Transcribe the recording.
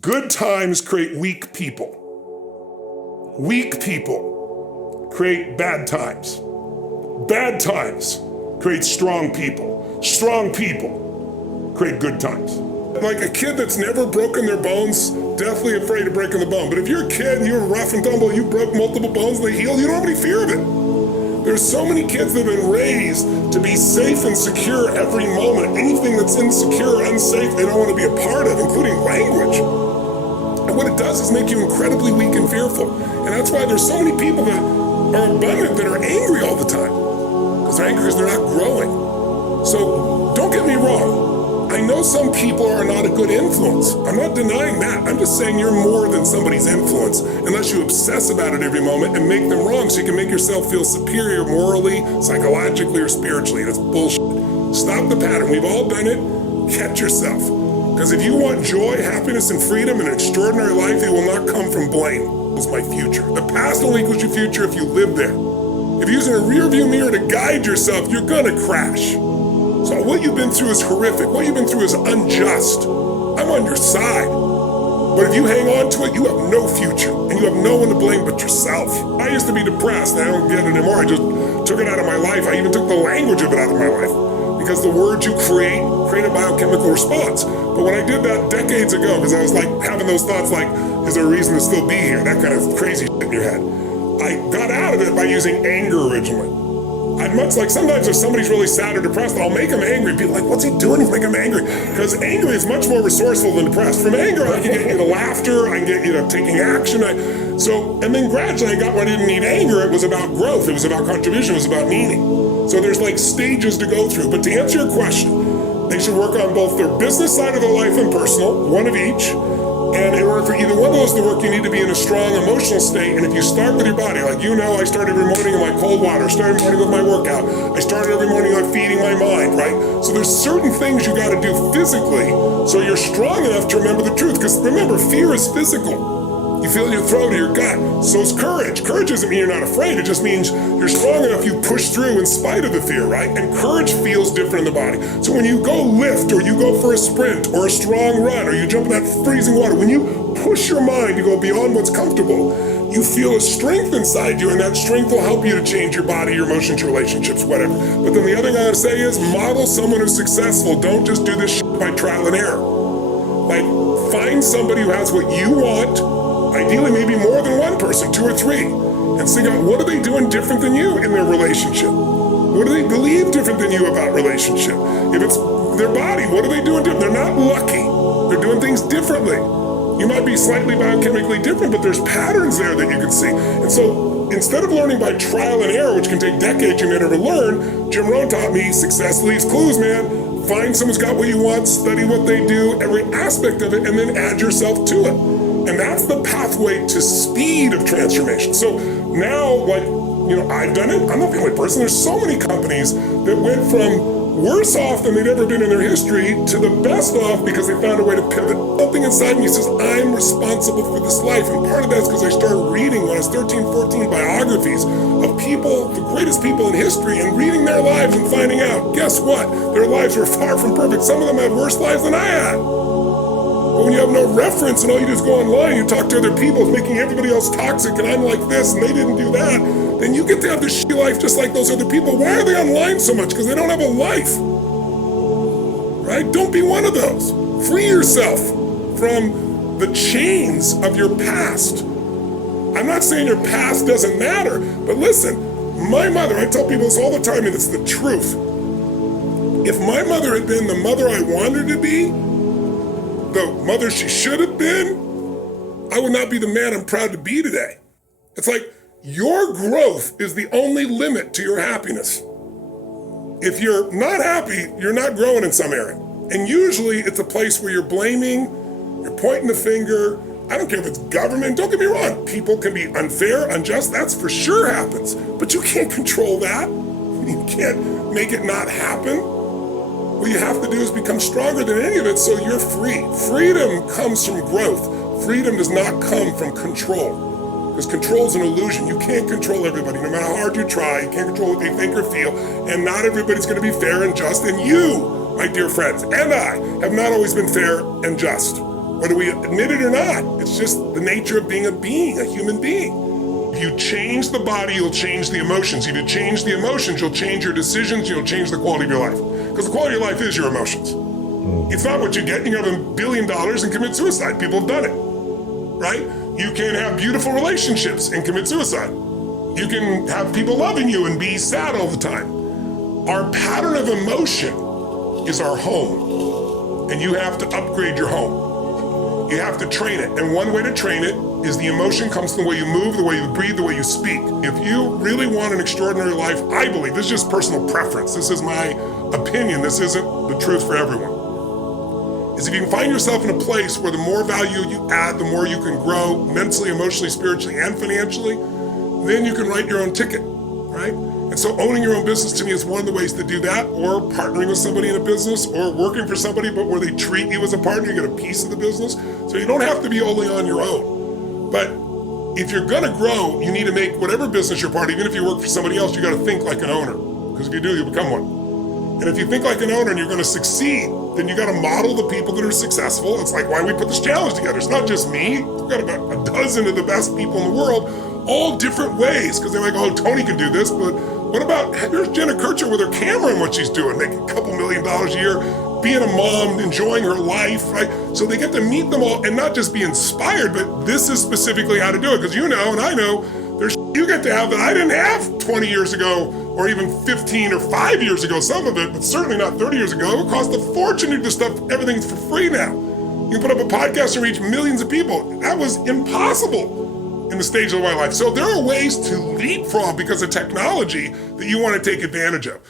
Good times create weak people. Weak people create bad times. Bad times create strong people. Strong people create good times. Like a kid that's never broken their bones, deathly afraid of breaking the bone. But if you're a kid and you're rough and tumble, you broke multiple bones, they healed, you don't have any fear of it. There's so many kids that have been raised to be safe and secure every moment. Anything that's insecure or unsafe, they don't want to be a part of, including language. And what it does is make you incredibly weak and fearful. And that's why there's so many people that are abundant that are angry all the time. Because they're angry because they're not growing. So don't get me wrong. I know some people are not a good influence. I'm not denying that. I'm just saying you're more than somebody's influence unless you obsess about it every moment and make them wrong so you can make yourself feel superior morally, psychologically, or spiritually. That's bullshit. Stop the pattern. We've all done it. Catch yourself. Because if you want joy, happiness, and freedom and an extraordinary life, it will not come from blame. It's my future. The past only equals your future if you live there. If you're using a rear view mirror to guide yourself, you're gonna crash. So what you've been through is horrific. What you've been through is unjust. I'm on your side. But if you hang on to it, you have no future. And you have no one to blame but yourself. I used to be depressed. I don't get it anymore. I just took it out of my life. I even took the language of it out of my life. Because the words you create a biochemical response. But when I did that decades ago, because I was like having those thoughts like, is there a reason to still be here? That kind of crazy shit in your head. I got out of it by using anger originally. I'd much like, sometimes if somebody's really sad or depressed, I'll make them angry. People are like, what's he doing? He's making them angry. Because angry is much more resourceful than depressed. From anger, I can get you to laughter, I can get you to taking action. And then gradually I got where I didn't need anger. It was about growth, it was about contribution, it was about meaning. So there's like stages to go through. But to answer your question, they should work on both their business side of their life and personal, one of each. And in order for either one of those to work, you need to be in a strong emotional state. And if you start with your body, like I start every morning in my cold water, start every morning with my workout, I start every morning like feeding my mind, right? So there's certain things you gotta do physically so you're strong enough to remember the truth. Because remember, fear is physical. You feel it in your throat or your gut. So is courage. Courage doesn't mean you're not afraid. It just means you're strong enough, you push through in spite of the fear, right? And courage feels different in the body. So when you go lift or you go for a sprint or a strong run or you jump in that freezing water, when you push your mind to go beyond what's comfortable, you feel a strength inside you, and that strength will help you to change your body, your emotions, your relationships, whatever. But then the other thing I gotta say is model someone who's successful. Don't just do this shit by trial and error. Like, find somebody who has what you want, ideally maybe more than one person, 2 or 3, and think out what are they doing different than you in their relationship? What do they believe different than you about relationship? If it's their body, what are they doing different? They're not lucky. They're doing things differently. You might be slightly biochemically different, but there's patterns there that you can see. And so instead of learning by trial and error, which can take decades you may never learn, Jim Rohn taught me success leaves clues, man. Find someone's got what you want, study what they do, every aspect of it, and then add yourself to it. And that's the pathway to speed of transformation. So now, like, I've done it. I'm not the only person. There's so many companies that went from worse off than they'd ever been in their history to the best off because they found a way to pivot. Something inside me says, I'm responsible for this life. And part of that's because I started reading when I was 13, 14 biographies of people, the greatest people in history, and reading their lives and finding out, guess what? Their lives were far from perfect. Some of them had worse lives than I had. But when you have no reference and all you do is go online, you talk to other people, it's making everybody else toxic, and I'm like this, and they didn't do that, then you get to have this shitty life just like those other people. Why are they online so much? Because they don't have a life. Right? Don't be one of those. Free yourself from the chains of your past. I'm not saying your past doesn't matter, but listen, my mother, I tell people this all the time, and it's the truth. If my mother had been the mother I wanted her to be, the mother she should have been, I would not be the man I'm proud to be today. It's like your growth is the only limit to your happiness. If you're not happy, you're not growing in some area. And usually it's a place where you're blaming, you're pointing the finger. I don't care if it's government, don't get me wrong. People can be unfair, unjust, that's for sure happens. But you can't control that. You can't make it not happen. What you have to do is become stronger than any of it so you're free. Freedom comes from growth. Freedom does not come from control. Because control is an illusion. You can't control everybody. No matter how hard you try, you can't control what they think or feel. And not everybody's going to be fair and just. And you, my dear friends, and I have not always been fair and just. whether we admit it or not. It's just the nature of being a human being. If you change the body, you'll change the emotions. If you change the emotions, you'll change your decisions, you'll change the quality of your life. Because the quality of your life is your emotions. It's not what you get. You can have $1 billion and commit suicide. People have done it, right? You can have beautiful relationships and commit suicide. You can have people loving you and be sad all the time. Our pattern of emotion is our home, and you have to upgrade your home. You have to train it, and one way to train it is the emotion comes from the way you move, the way you breathe, the way you speak. If you really want an extraordinary life, I believe, this is just personal preference, this is my opinion, this isn't the truth for everyone, is if you can find yourself in a place where the more value you add, the more you can grow mentally, emotionally, spiritually, and financially, then you can write your own ticket, right? And so owning your own business to me is one of the ways to do that, or partnering with somebody in a business, or working for somebody, but where they treat you as a partner, you get a piece of the business. So you don't have to be only on your own. But if you're gonna grow, you need to make whatever business you're part of, even if you work for somebody else, you gotta think like an owner. Because if you do, you become one. And if you think like an owner and you're gonna succeed, then you gotta model the people that are successful. It's like why we put this challenge together. It's not just me. We've got about a dozen of the best people in the world, all different ways. Because they're like, oh, Tony can do this, but what about, here's Jenna Kircher with her camera and what she's doing, making a couple $1 million a year, being a mom, enjoying her life, right? So they get to meet them all and not just be inspired, but this is specifically how to do it. Because you know, and I know, there's you get to have that I didn't have 20 years ago, or even 15 or 5 years ago, some of it, but certainly not 30 years ago. It would cost a fortune to do this stuff. Everything's for free now. You can put up a podcast and reach millions of people. That was impossible in the stage of my life. So there are ways to leapfrog because of technology that you want to take advantage of.